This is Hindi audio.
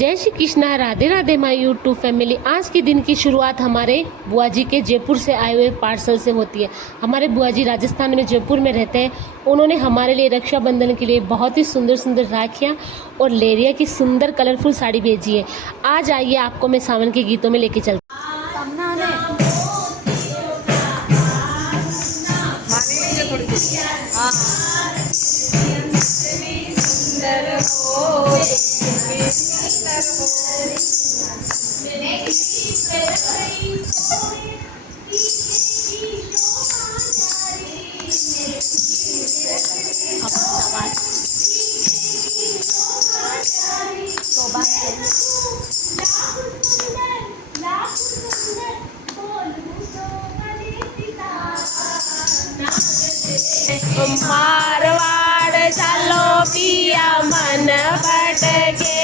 जय Shri Krishna, Radhe Radhe my YouTube family. आज के दिन की शुरुआत हमारे बुआ जी के जयपुर से आए हुए पार्सल से होती है। हमारे बुआ जी राजस्थान में जयपुर में रहते हैं। उन्होंने हमारे लिए रक्षाबंधन के लिए बहुत ही सुंदर सुंदर राखियाँ और लेरिया की सुंदर कलरफुल साड़ी भेजी है। आज आइए आपको मैं सावन के गीतों में लेके चलती मारवाड़ चलो पिया मन भटके